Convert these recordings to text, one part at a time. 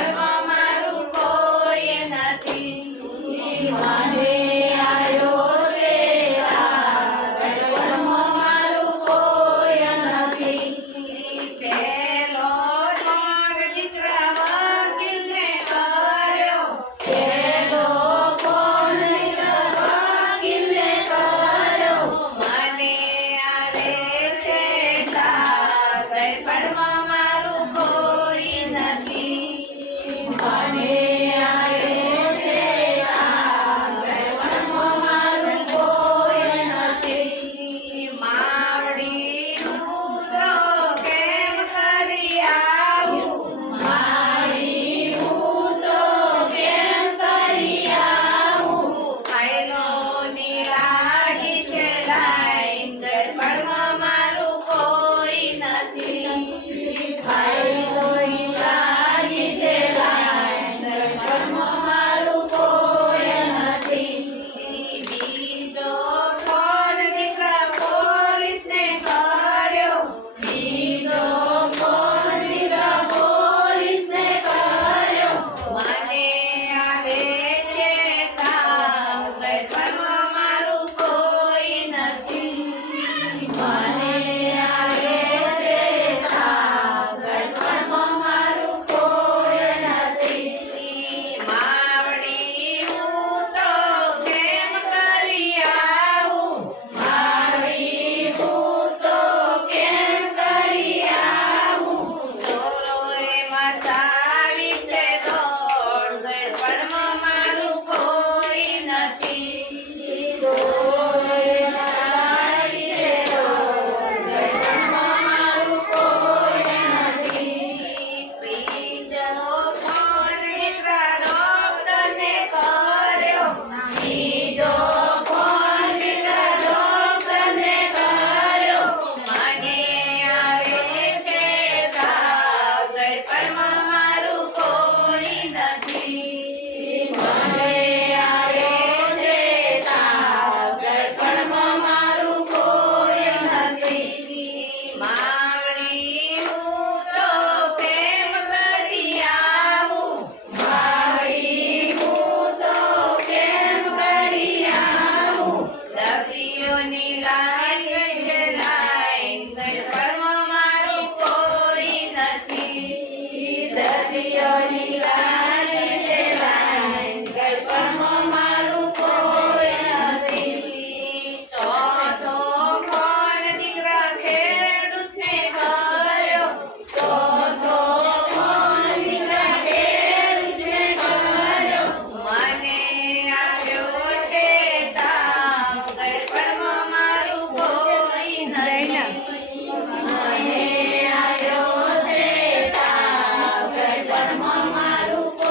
ગળપણમાં મારું કોઈ નથી. મને આયો છે ગળપણમાં મારું કોઈ નથી. પેલો કોણ દીકરા વકીલને કર્યો, પેલો કોણ દીકરા વકીલને કર્યો. મને આવે છે ગળપણમાં મારું કોઈ નથી. મને આવે છે ગળપણમાં મારું કોઈ નથી. માવડીનું તો કેમ કરી આવું, માવડીનું તો કેમ કરી આવું. ફાઈલો નિરાગી છે લાઈન, ગળપણમાં મારું કોઈ નથી. ફાઈલો નિરાગી છે લાઈન, ગળપણમાં મારું કોઈ નથી. બીજો ફોન દીકરા પોલીસને કર્યો, બીજો ફોન દીકરા પોલીસને કર્યો. મને આવે છે કામ, ગળપણમાં મારું કોઈ નથી. મને આવે છે કામ, ગળપણમાં મારું કોઈ નથી. માવડીનું તો કેમ કરી આવું, માવડીનું તો કેમ કરી આવું. ચોરોએ મચાવી છે દોડ, ગળપણમાં મારું કોઈ નથી. ચોરોએ મચાવી છે દોડ, ગળપણમાં મારું કોઈ નથી. ત્રીજો ફોન દીકરા ડોક્ટરને કર્યો, ત્રીજો ફોન દીકરા ડોક્ટરને કર્યો. મને આવે છે તાવ, ગળપણમાં મારું કોઈ નથી. મને આવે છે તાવ, ગળપણમાં મારું કોઈ નથી. માવડીનું તો કેમ કરી આવું, માવડીનું તો કેમ કરી આવું. દર્દીઓની લાઈન છે લાઈન, ગળપણમાં મારું કોઈ નથી. દર્દીઓની લાઈન છે લાઈન, ગળપણમાં મારું કોઈ નથી. ચોથો ફોન દીકરા ખેડૂતને કર્યો, ચોથો ફોન દીકરા ખેડૂતને કર્યો. મને આવ્યો છે તાવ, ગળપણમાં મારું કોઈ નથી. મને આવ્યો છે તાવ, ગળપણમાં મારું કોઈ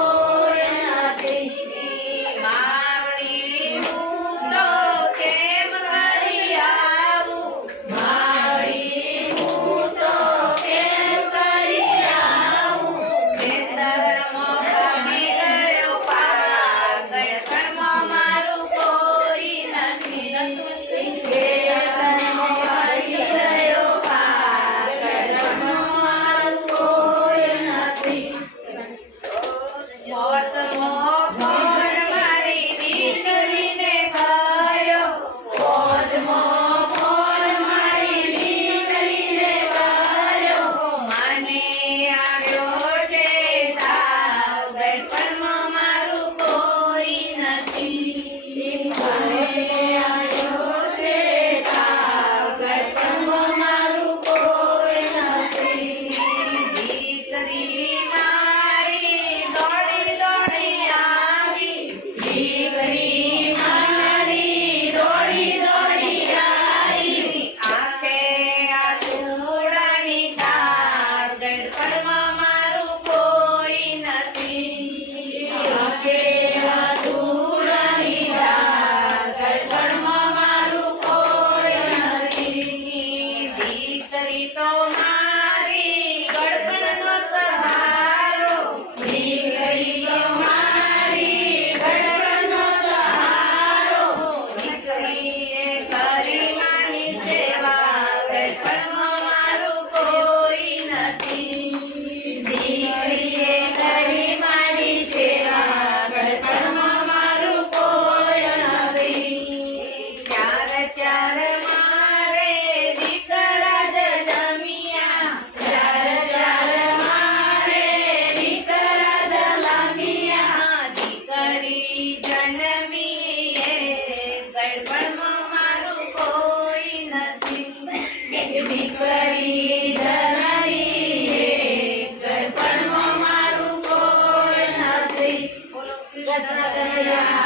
કૃષ્ણ કનૈયા